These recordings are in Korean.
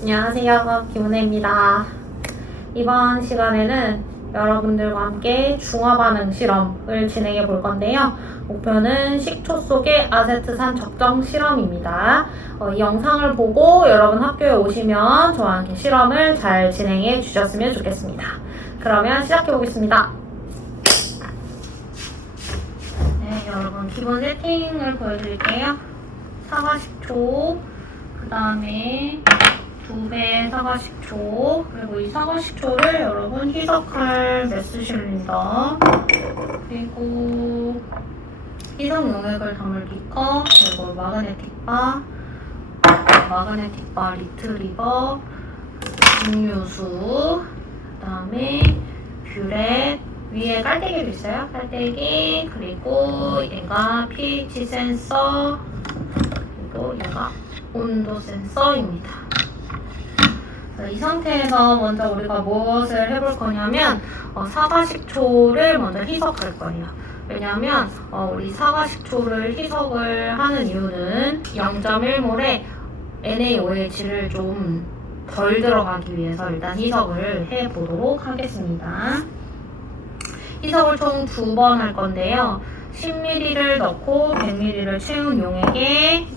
안녕하세요, 김은혜입니다. 이번 시간에는 여러분들과 함께 중화반응 실험을 진행해 볼 건데요. 목표는 식초 속의 아세트산 적정 실험입니다. 이 영상을 보고 여러분 학교에 오시면 저와 함께 실험을 잘 진행해 주셨으면 좋겠습니다. 그러면 시작해 보겠습니다. 네, 여러분 기본 세팅을 보여드릴게요. 사과식초, 그 다음에 2배 사과식초, 그리고 이 사과식초를 여러분 희석할 메스실린더, 그리고 희석 용액을 담을 비커, 그리고 마그네틱바, 리트리버, 음료수, 그 다음에 뷰렛, 위에 깔때기도 있어요. 깔때기, 그리고 얘가 pH 센서, 그리고 얘가 온도 센서입니다. 이 상태에서 먼저 우리가 무엇을 해볼 거냐면 사과식초를 먼저 희석할 거예요. 왜냐하면 우리 사과식초를 희석을 하는 이유는 0.1몰의 NaOH를 좀 덜 들어가기 위해서 일단 희석을 해보도록 하겠습니다. 희석을 총 2번 할 건데요. 10ml를 넣고 100ml를 채운 용액에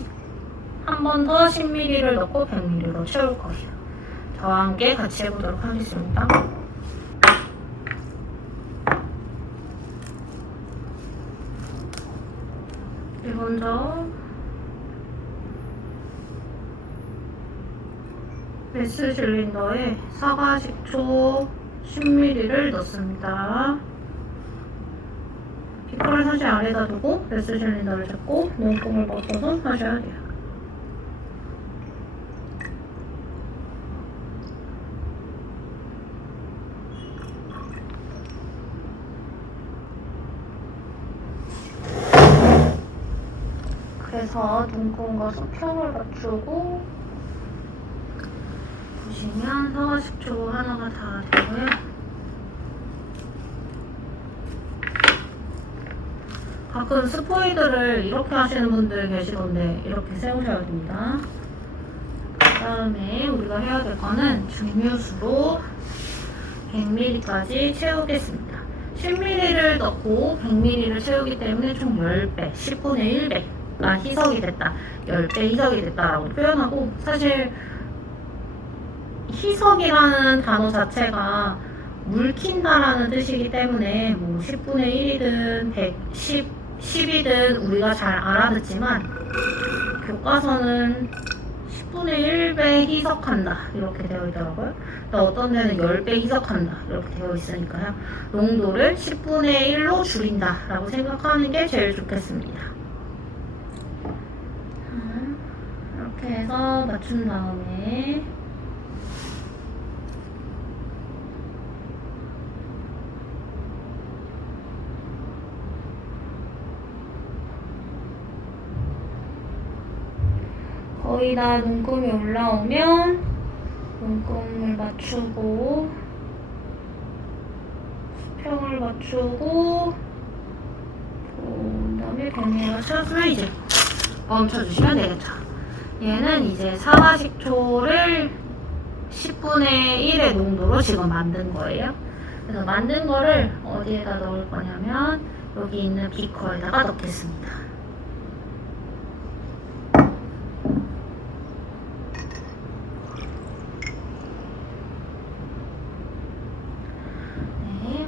한 번 더 10ml를 넣고 100ml로 채울 거예요. 저와 함께 같이 해보도록 하겠습니다. 먼저 메스실린더에 사과식초 10ml를 넣습니다. 비커를 사실 아래에다 두고 메스실린더를 잡고 눈금을 맞춰서 하셔야 돼요. 그래서 눈금과 수평을 맞추고 보시면 사과식초 하나가 다 되고요. 가끔 스포이드를 이렇게 하시는 분들 계시던데 이렇게 세우셔야 됩니다. 그 다음에 우리가 해야 될 거는 증류수로 100ml까지 채우겠습니다. 10ml를 넣고 100ml를 채우기 때문에 총 10배, 10분의 1배가 희석이 됐다. 10배 희석이 됐다라고 표현하고, 사실 희석이라는 단어 자체가 물킨다라는 뜻이기 때문에 뭐 10분의 1이든 10이든 우리가 잘 알아듣지만 교과서는 10분의 1배 희석한다 이렇게 되어 있더라고요. 또 어떤 데는 10배 희석한다 이렇게 되어 있으니까요. 농도를 10분의 1로 줄인다 라고 생각하는 게 제일 좋겠습니다. 이렇게 해서 맞춘 다음에 거의 다 눈금이 올라오면 눈금을 맞추고 수평을 맞추고 그 다음에 100ml를 채웠으면 이제 멈춰주시면 되겠죠. 얘는 이제 사과식초를 10분의 1의 농도로 지금 만든 거예요. 그래서 만든 거를 어디에다 넣을 거냐면 여기 있는 비커에다가 넣겠습니다.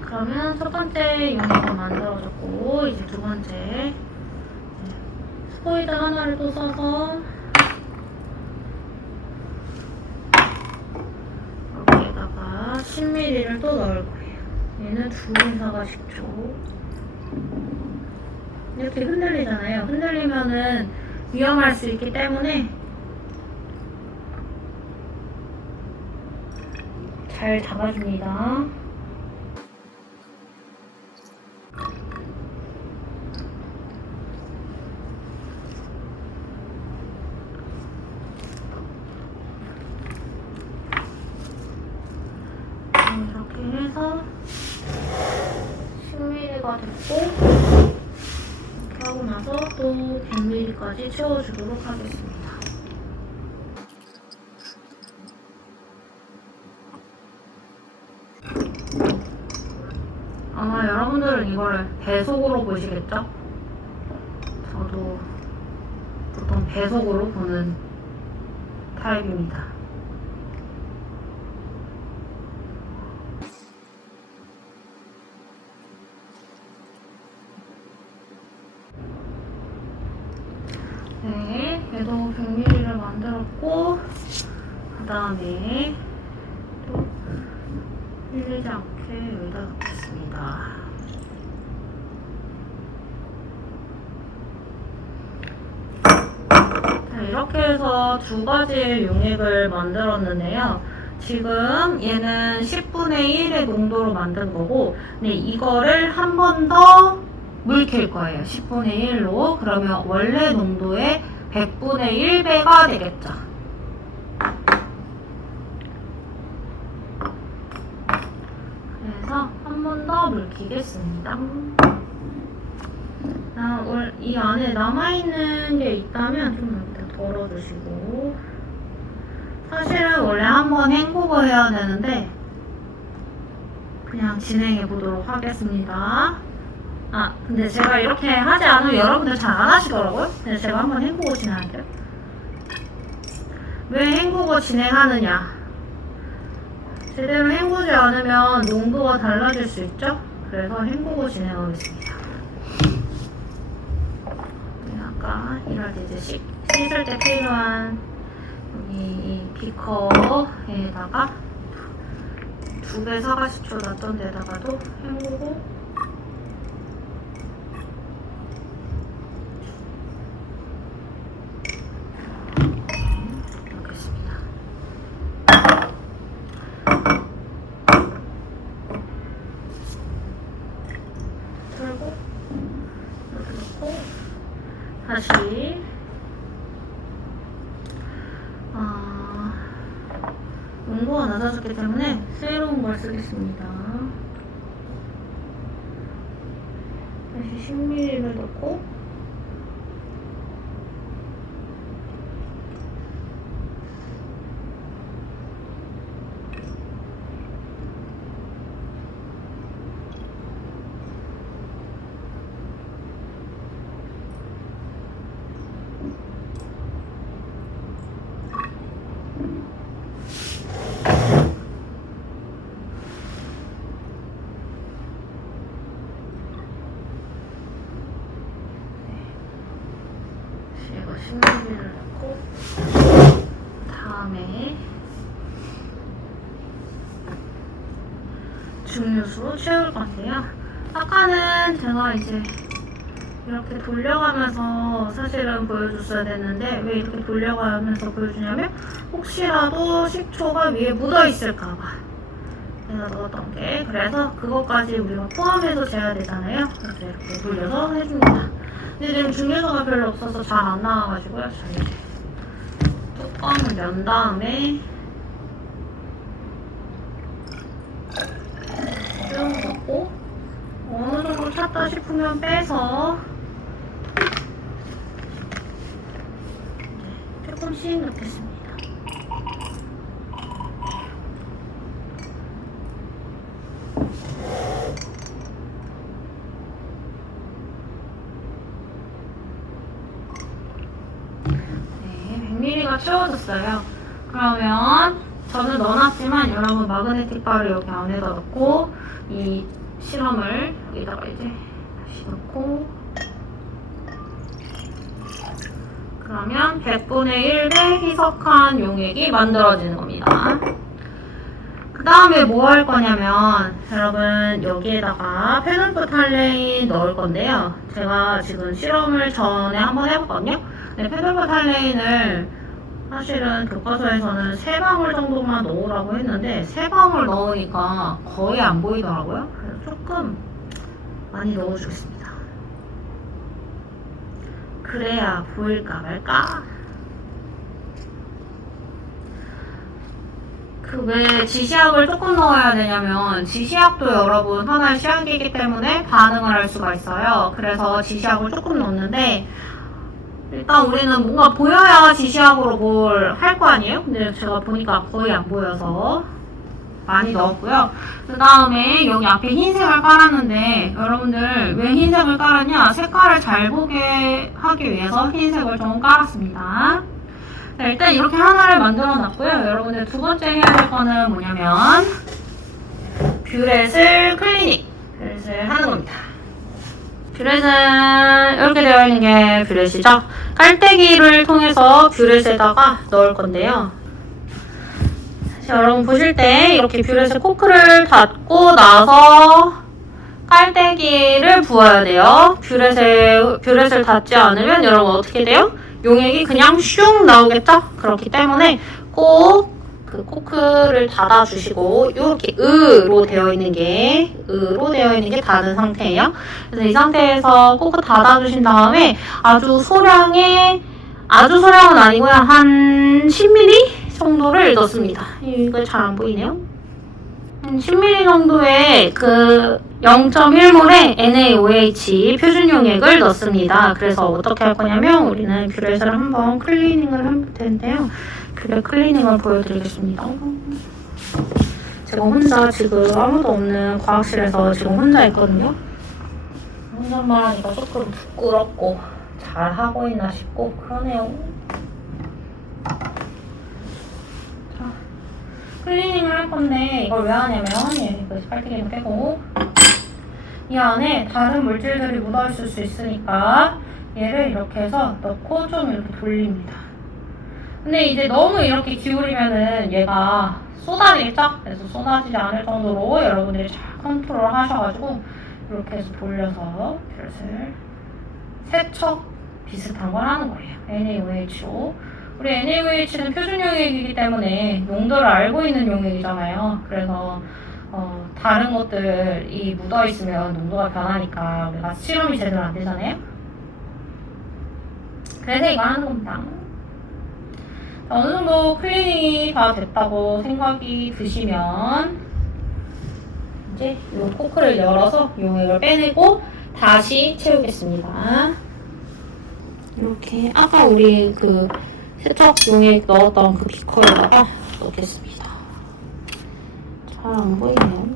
그러면 첫 번째 용액을 만들어줬고, 이제 두 번째 스포이드 하나를 또 써서 여기에다가 10ml를 또 넣을 거예요. 얘는 2배 사과식초. 이렇게 흔들리잖아요. 흔들리면은 위험할 수 있기 때문에 잘 잡아줍니다. 이렇게 해서 10ml가 됐고, 이렇게 하고 나서 또 100ml까지 채워주도록 하겠습니다. 여러분들은 이거를 배속으로 보시겠죠? 저도 보통 배속으로 보는 타입입니다. 네, 얘도 100ml를 만들었고, 그 다음에 또 흘리지 않게 여기다 넣겠습니다. 자, 이렇게 해서 두 가지의 용액을 만들었는데요. 지금 얘는 10분의 1의 농도로 만든 거고, 네, 이거를 한 번 더 물킬 거예요. 10분의 1로. 그러면 원래 농도의 100분의 1배가 되겠죠. 그래서 한 번 더 물키겠습니다. 이 안에 남아있는 게 있다면 좀 이렇게 덜어주시고, 사실은 원래 한번 헹구고 해야 되는데 그냥 진행해 보도록 하겠습니다. 근데 제가 이렇게 하지 않으면 여러분들 잘 안 하시더라고요. 근데 제가 한번 헹구고 진행할게요. 왜 헹구고 진행하느냐? 제대로 헹구지 않으면 농도가 달라질 수 있죠? 그래서 헹구고 진행하겠습니다. 아까 이럴 때 이제 씻을 때 필요한 여기 이 비커에다가 2배 사과식초 놨던 데다가도 헹구고 넣겠습니다. 틀고 이렇게 넣고 다시 온도가 낮아졌기 때문에 새로운 걸 쓰겠습니다. 다시 10ml를 넣고 이거 10ml를 넣고 다음에 증류수 채울 건데요. 아까는 제가 이제 이렇게 돌려가면서 사실은 보여줬어야 됐는데 왜 이렇게 돌려가면서 보여주냐면 혹시라도 식초가 위에 묻어 있을까봐 내가 넣었던 게, 그래서 그것까지 우리가 포함해서 재야 되잖아요. 그래서 이렇게 돌려서 해줍니다. 근데 지금 증류소가 별로 없어서 잘 안 나와가지고요. 자, 이제 뚜껑을 연 다음에 쭉 넣고 어느 정도 찼다 싶으면 빼서 조금씩 넣겠습니다. 네, 100ml가 채워졌어요. 그러면 저는 넣어놨지만 여러분 마그네틱 바를 여기 안에다 넣고 이 실험을 여기다가 이제 다시 넣고, 그러면 100분의 1의 희석한 용액이 만들어지는 겁니다. 그 다음에 뭐 할 거냐면 여러분 여기에다가 페놀프탈레인 넣을 건데요. 제가 지금 실험을 전에 한번 해봤거든요. 네, 페놀프탈레인을 사실은 교과서에서는 3방울 정도만 넣으라고 했는데 3방울 넣으니까 거의 안 보이더라고요. 그래서 조금 많이 넣어주겠습니다. 그래야 보일까 말까? 왜 지시약을 조금 넣어야 되냐면 지시약도 여러분 하나의 시약이기 때문에 반응을 할 수가 있어요. 그래서 지시약을 조금 넣었는데 일단 우리는 뭔가 보여야 지시약으로 뭘 할 거 아니에요? 근데 제가 보니까 거의 안 보여서 많이 넣었고요. 그 다음에 여기 앞에 흰색을 깔았는데 여러분들 왜 흰색을 깔았냐? 색깔을 잘 보게 하기 위해서 흰색을 좀 깔았습니다. 자, 일단 이렇게 하나를 만들어 놨고요. 여러분들 두 번째 해야 될 거는 뭐냐면 뷰렛을 뷰렛을 하는 겁니다. 뷰렛은 이렇게 되어 있는 게 뷰렛이죠. 깔때기를 통해서 뷰렛에다가 넣을 건데요. 자, 여러분 보실 때 이렇게 뷰렛에 코크를 닫고 나서 깔때기를 부어야 돼요. 뷰렛을 닫지 않으면 여러분 어떻게 돼요? 용액이 그냥 슝 나오겠죠? 그렇기 때문에 꼭 그 코크를 닫아주시고 이렇게 으로 되어 있는 게 닫은 상태예요. 그래서 이 상태에서 코크 닫아주신 다음에 아주 소량은 아니고요. 한 10ml 정도를 넣습니다. 이거 잘 안 보이네요. 한 10ml 정도의 그 0.1몰의 NaOH 표준 용액을 넣습니다. 그래서 어떻게 할 거냐면 우리는 뷰렛을 한번 클리닝을 할 텐데요. 뷰렛 클리닝을 보여드리겠습니다. 제가 혼자 지금 아무도 없는 과학실에서 지금 혼자 있거든요. 혼잣말 하니까 조금 부끄럽고 잘 하고 있나 싶고 그러네요. 자, 클리닝을 할 건데 이걸 왜 하냐면 이거 빨대기는 빼고 이 안에 다른 물질들이 묻어있을 수 있으니까 얘를 이렇게 해서 넣고 좀 이렇게 돌립니다. 근데 이제 너무 이렇게 기울이면은 얘가 쏟아지겠죠? 그래서 쏟아지지 않을 정도로 여러분들이 잘 컨트롤 하셔가지고 이렇게 해서 돌려서 뷰렛을 세척 비슷한 걸 하는 거예요. NaOH로. 우리 NaOH는 표준 용액이기 때문에 용도를 알고 있는 용액이잖아요. 그래서 다른 것들이 묻어있으면 농도가 변하니까 우리가 실험이 제대로 안 되잖아요. 그래서 이거 하는 겁니다. 어느 정도 클리닝이 다 됐다고 생각이 드시면 이제 이 코크를 열어서 용액을 빼내고 다시 채우겠습니다. 이렇게 아까 우리 그 세척 용액 넣었던 그 비커에다가 넣겠습니다. 잘 안 보이네요.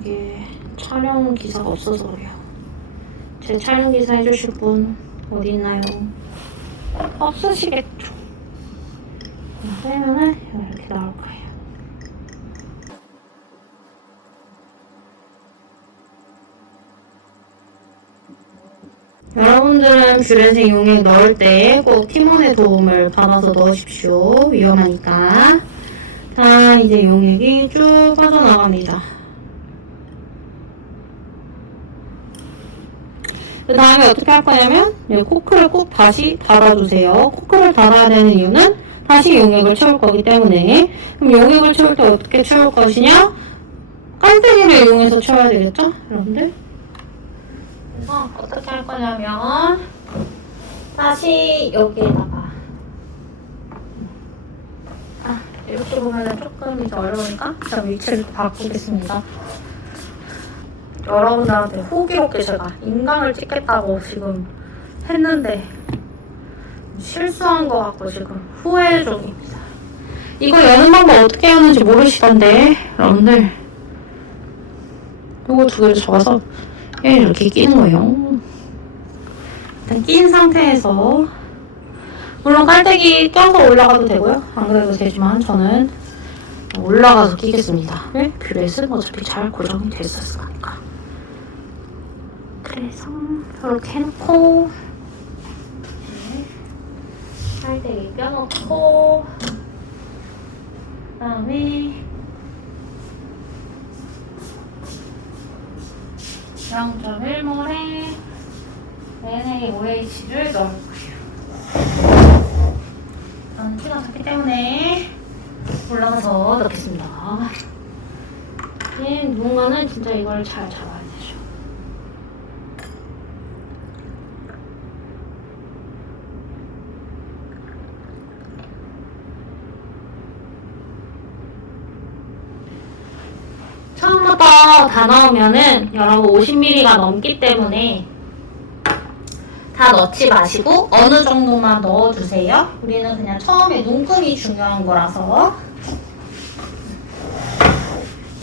이게 촬영 기사가 없어서 그래요. 제 촬영 기사 해주실 분 어디 있나요? 없으시겠죠. 빼면은 이렇게 나올 거예요. 여러분들은 뷰렛에 용액 넣을 때 꼭 팀원의 도움을 받아서 넣으십시오. 위험하니까. 자, 이제 용액이 쭉 빠져나갑니다. 그 다음에 어떻게 할 거냐면 코크를 꼭 다시 닫아주세요. 코크를 닫아야 되는 이유는 다시 용액을 채울 거기 때문에. 그럼 용액을 채울 때 어떻게 채울 것이냐? 깔때기를 이용해서 채워야 되겠죠? 여러분들? 그래서 어떻게 할 거냐면 다시 여기에다가 이렇게 보면은 조금 이제 어려우니까 제가 위치를 바꾸겠습니다. 여러분들한테 호기롭게 제가 인강을 찍겠다고 지금 했는데 실수한 것 같고 지금 후회 중입니다. 이거 여는 방법 어떻게 하는지 모르시던데 여러분들 요거 두 개를 접어서 이렇게 끼는 거예요. 일단 낀 상태에서 물론 깔때기 껴서 올라가도 되고요. 안 그래도 되지만 저는 올라가서 끼겠습니다. 뷰렛은 어차피 잘 고정이 돼 있었을 거니까. 그래서 이렇게 해놓고 깔때기 껴놓고 그다음에 0.1몰의 NaOH를 넣을 거예요. 저는 키가 작기 때문에 올라가서 넣겠습니다. 누군가는 진짜 이걸 잘 잡아야 되죠. 처음부터 다 넣으면은 여러분 50ml가 넘기 때문에 다 넣지 마시고 어느 정도만 넣어주세요. 우리는 그냥 처음에 눈금이 중요한 거라서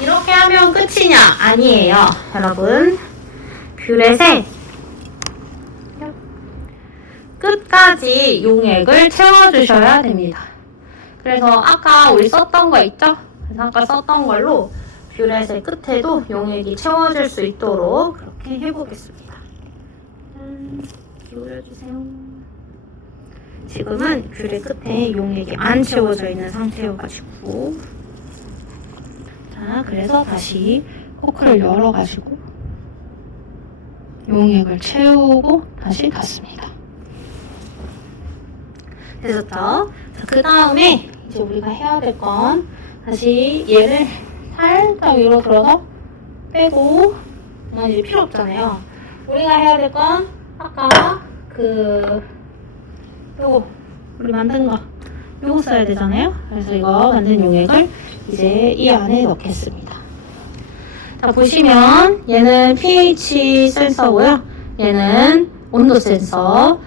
이렇게 하면 끝이냐? 아니에요. 여러분, 뷰렛에 끝까지 용액을 채워주셔야 됩니다. 그래서 아까 우리 썼던 거 있죠? 그래서 아까 썼던 걸로 뷰렛의 끝에도 용액이 채워질 수 있도록 그렇게 해보겠습니다. 기울여주세요. 지금은 뷰렛 끝에 용액이 안 채워져 있는 상태여가지고, 자, 그래서 다시 코크를 열어가지고 용액을 채우고 다시 닫습니다. 됐었죠? 자, 그 다음에 이제 우리가 해야 될 건 다시 얘를 살짝 위로 들어서 빼고, 이제 필요 없잖아요. 우리가 해야 될 건 아까 요거 우리 만든 거 요거 써야 되잖아요. 그래서 이거 만든 용액을 이제 이 안에 넣겠습니다. 자, 보시면 얘는 pH 센서고요. 얘는 온도 센서.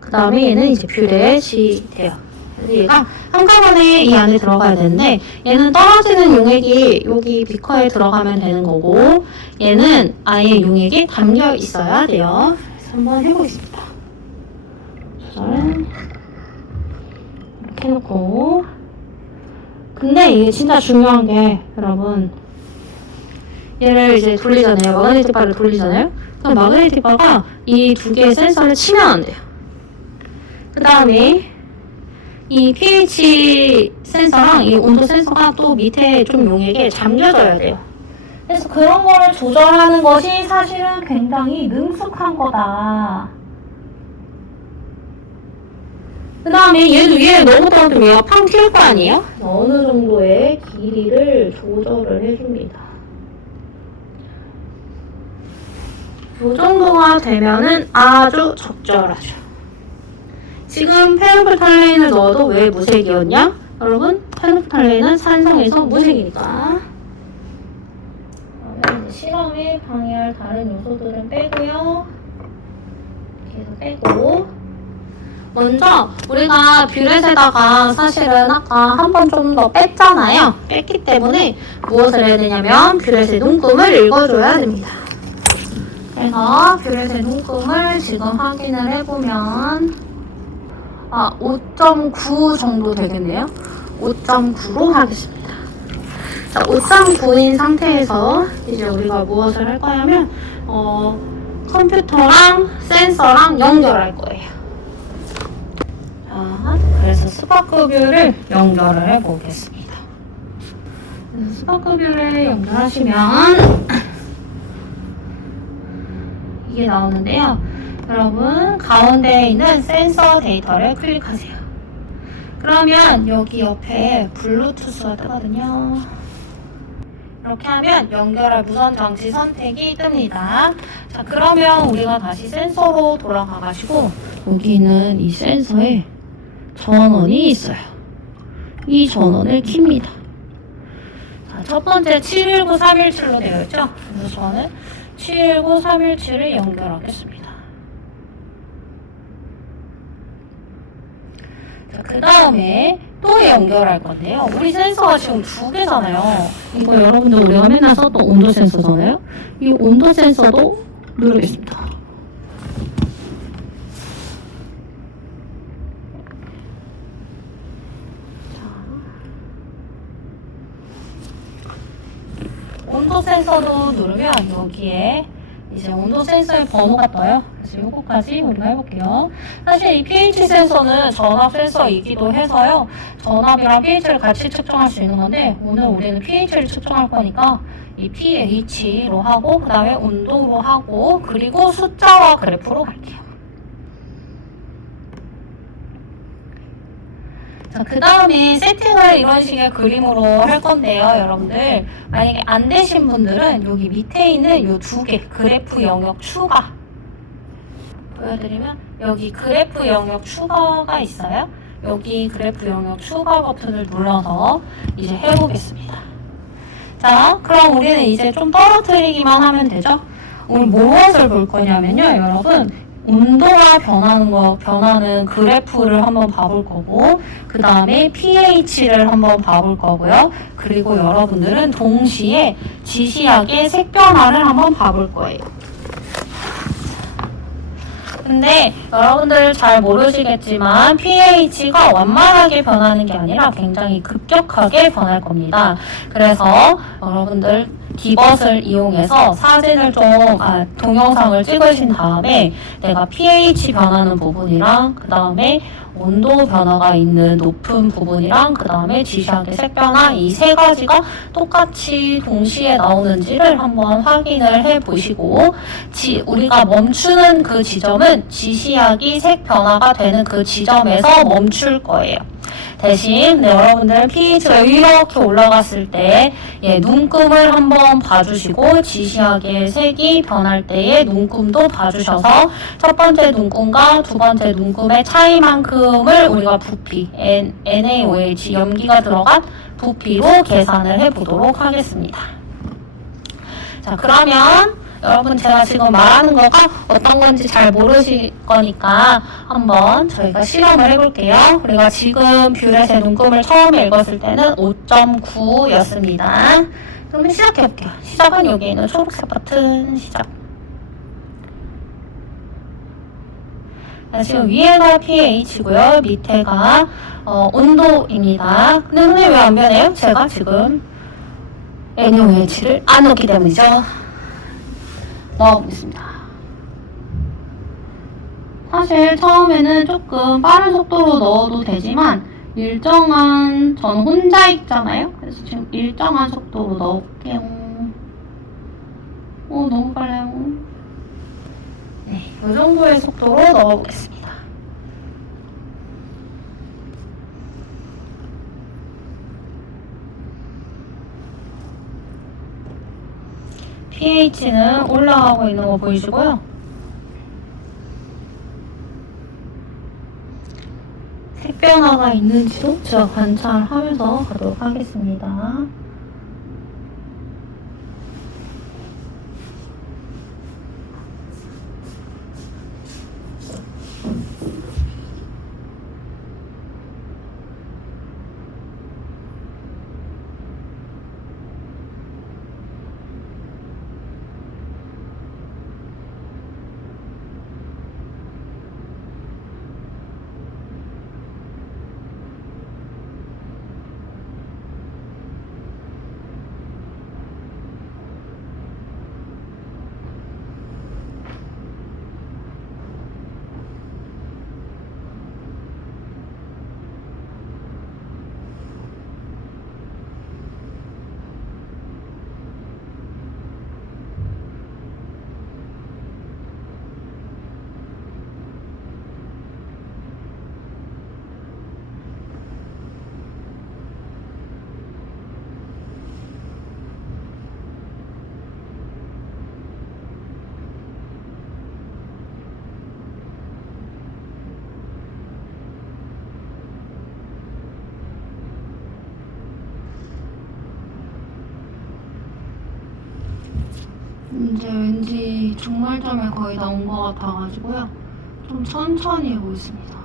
그 다음에 얘는 이제 뷰렛이 돼요. 그래서 얘가 한꺼번에 이 안에 들어가야 되는데, 얘는 떨어지는 용액이 여기 비커에 들어가면 되는 거고, 얘는 아예 용액이 담겨 있어야 돼요. 그래서 한번 해보겠습니다. 조절 이렇게 해놓고, 근데 이게 진짜 중요한 게, 여러분, 얘를 이제 돌리잖아요. 마그네틱 바를 돌리잖아요. 그럼 마그네틱 바가 이 두 개의 센서를 치면 안 돼요. 그 다음에 이 pH 센서랑 이 온도 센서가 또 밑에 좀 용액에 잠겨져야 돼요. 그래서 그런 거를 조절하는 것이 사실은 굉장히 능숙한 거다. 그 다음에 얘도 위에 너무 떨어지면 얘가 팡 튈 거 아니에요? 어느 정도의 길이를 조절을 해줍니다. 이 정도가 되면은 아주 적절하죠. 지금 페놀프탈렌을 넣어도 왜 무색이었냐? 여러분, 페놀프탈렌은 산성에서 무색이니까. 그러면 이제 실험에 방해할 다른 요소들은 빼고요. 이렇게 해서 빼고. 먼저 우리가 뷰렛에다가 사실은 아까 한 번 좀 더 뺐잖아요. 뺐기 때문에 무엇을 해야 되냐면 뷰렛의 눈금을 읽어줘야 됩니다. 그래서 뷰렛의 눈금을 지금 확인을 해보면 5.9 정도 되겠네요. 5.9로 하겠습니다. 자, 5.9인 상태에서 이제 우리가 무엇을 할 거냐면 컴퓨터랑 센서랑 연결할 거예요. 자, 그래서 스파크뷰를 연결을 해보겠습니다. 그래서 스파크뷰를 연결하시면 이게 나오는데요. 여러분, 가운데에 있는 센서 데이터를 클릭하세요. 그러면 여기 옆에 블루투스가 뜨거든요. 이렇게 하면 연결할 무선 장치 선택이 뜹니다. 자, 그러면 우리가 다시 센서로 돌아가가지고 여기 있는 이 센서에 전원이 있어요. 이 전원을 킵니다. 자, 첫 번째 719317로 되어 있죠? 그래서 저는 719317을 연결하겠습니다. 그 다음에 또 연결할 건데요. 우리 센서가 지금 두 개잖아요. 이거 여러분들 우리가 맨날 썼던 온도 센서잖아요. 이 온도 센서도 누르겠습니다. 온도 센서도 누르면 여기에 이제 온도 센서의 번호가 떠요. 그래서 요거까지 우리가 해볼게요. 사실 이 pH 센서는 전압 센서이기도 해서요. 전압이랑 pH를 같이 측정할 수 있는 건데, 오늘 우리는 pH를 측정할 거니까 이 pH로 하고, 그 다음에 온도로 하고, 그리고 숫자와 그래프로 갈게요. 그 다음에 세팅을 이런 식의 그림으로 할 건데요, 여러분들. 만약에 안 되신 분들은 여기 밑에 있는 이 두 개, 그래프 영역 추가. 보여드리면 여기 그래프 영역 추가가 있어요. 여기 그래프 영역 추가 버튼을 눌러서 이제 해보겠습니다. 자, 그럼 우리는 이제 좀 떨어뜨리기만 하면 되죠? 오늘 무엇을 볼 거냐면요, 여러분. 온도가 변하는 그래프를 한번 봐볼 거고, 그 다음에 pH를 한번 봐볼 거고요. 그리고 여러분들은 동시에 지시약의 색 변화를 한번 봐볼 거예요. 근데 여러분들 잘 모르시겠지만 pH가 완만하게 변하는 게 아니라 굉장히 급격하게 변할 겁니다. 그래서 여러분들 디벗을 이용해서 사진을 동영상을 찍으신 다음에 내가 pH 변하는 부분이랑 그 다음에 온도 변화가 있는 높은 부분이랑 그 다음에 지시약의 색 변화 이 세 가지가 똑같이 동시에 나오는지를 한번 확인을 해 보시고 우리가 멈추는 그 지점은 지시약이 색 변화가 되는 그 지점에서 멈출 거예요. 대신 여러분들은 pH가 이렇게 올라갔을 때 눈금을 한번 봐주시고 지시약의 색이 변할 때의 눈금도 봐주셔서 첫 번째 눈금과 두 번째 눈금의 차이만큼을 우리가 부피, NaOH 염기가 들어간 부피로 계산을 해보도록 하겠습니다. 자, 그러면 여러분 제가 지금 말하는 거가 어떤 건지 잘 모르실 거니까 한번 저희가 실험을 해볼게요. 우리가 지금 뷰렛의 눈금을 처음에 읽었을 때는 5.9였습니다. 그러면 시작해볼게요. 시작은 여기 있는 초록색 버튼 시작. 자, 지금 위에가 pH고요. 밑에가 온도입니다. 근데 선생님 왜 안 변해요? 제가 지금 NaOH를 안 넣기 때문이죠. 넣어보겠습니다. 사실 처음에는 조금 빠른 속도로 넣어도 되지만 저는 혼자 읽잖아요. 그래서 지금 일정한 속도로 넣을게요. 너무 빨라요. 네, 이 정도의 속도로 넣어보겠습니다. pH는 올라가고 있는 거 보이시고요. 색 변화가 있는지도 제가 관찰하면서 가도록 하겠습니다. 이제 왠지 중말점에 거의 다 온 것 같아가지고요. 좀 천천히 해보겠습니다.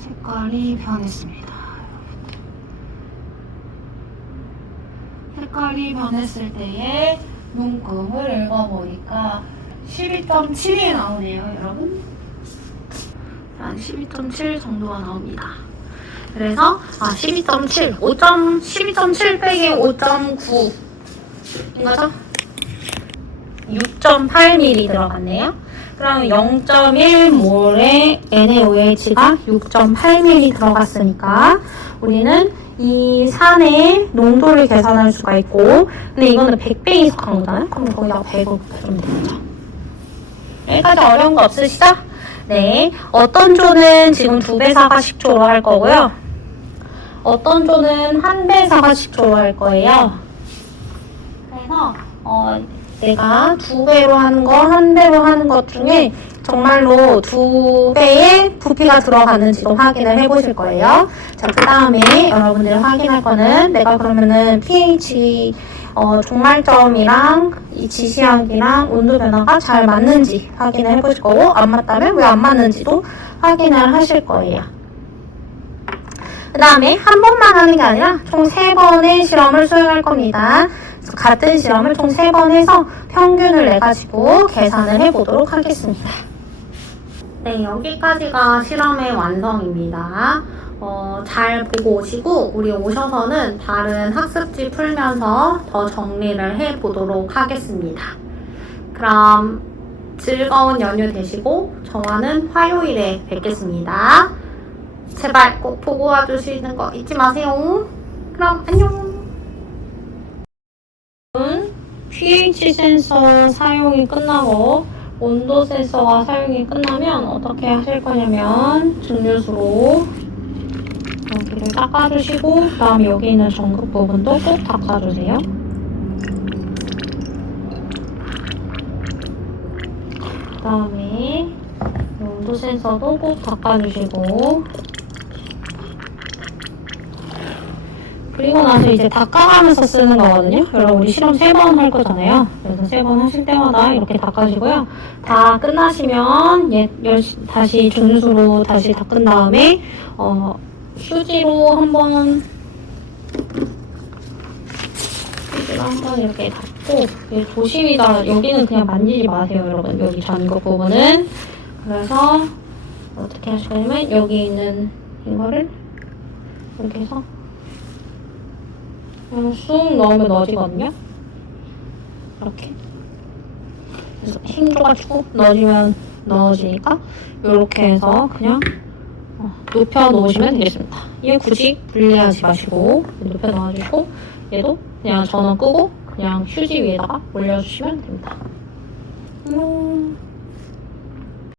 색깔이 변했습니다. 색깔이 변했을 때의 눈금을 읽어보니까 12.7이 나오네요, 여러분. 한 12.7 정도가 나옵니다. 그래서 12.7, 12.7 빼기 5.9 이거죠? 6.8ml 들어갔네요. 그럼 0.1몰의 NaOH가 6.8ml 들어갔으니까 우리는 이 산의 농도를 계산할 수가 있고, 근데 이거는 100배 이속한 거잖아요? 그럼 거기다가 100을 곱해주면 되겠죠. 여기까지 어려운 거 없으시죠? 네. 어떤 조는 지금 2배 사가식초로 할 거고요. 어떤 조는 1배 사가식초로 할 거예요. 그래서 내가 2배로 하는 거, 1배로 하는 것 중에 정말로 2배의 부피가 들어갔는지도 확인을 해보실 거예요. 자, 그 다음에 여러분들이 확인할 거는 내가 그러면은 pH 종말점이랑 이 지시학이랑 온도 변화가 잘 맞는지 확인을 해보실 거고, 안 맞다면 왜 안 맞는지도 확인을 하실 거예요. 그 다음에 한 번만 하는 게 아니라 총 3번의 실험을 수행할 겁니다. 그래서 같은 실험을 총 3번 해서 평균을 내가지고 계산을 해보도록 하겠습니다. 네, 여기까지가 실험의 완성입니다. 잘 보고 오시고 우리 오셔서는 다른 학습지 풀면서 더 정리를 해보도록 하겠습니다. 그럼 즐거운 연휴 되시고 저와는 화요일에 뵙겠습니다. 제발 꼭 보고 와주시는 거 잊지 마세요. 그럼 안녕. pH 센서 사용이 끝나고 온도 센서가 사용이 끝나면 어떻게 하실 거냐면 증류수로 여기를 닦아주시고, 그 다음에 여기 있는 전극 부분도 꼭 닦아주세요. 그 다음에 온도 센서도 꼭 닦아주시고, 그리고 나서 이제 닦아가면서 쓰는 거거든요. 여러분 우리 실험 3번 할 거잖아요. 그래서 3번 하실 때마다 이렇게 닦아주시고요. 다 끝나시면 다시 증류수로 다시 닦은 다음에 휴지로 한번 이렇게 닦고, 조심히 여기는 그냥 만지지 마세요, 여러분. 여기 전극 부분은. 그래서 어떻게 하실 거냐면 여기 있는 이거를 이렇게 해서 그냥 쑥 넣으면 넣어지거든요. 이렇게. 그래서 힘줘가지고 넣어주면 넣어지니까 이렇게 해서 그냥 높여 놓으시면 되겠습니다. 얘 굳이 분리하지 마시고 높여 넣어주시고, 얘도 그냥 전원 끄고 그냥 휴지 위에다가 올려주시면 됩니다.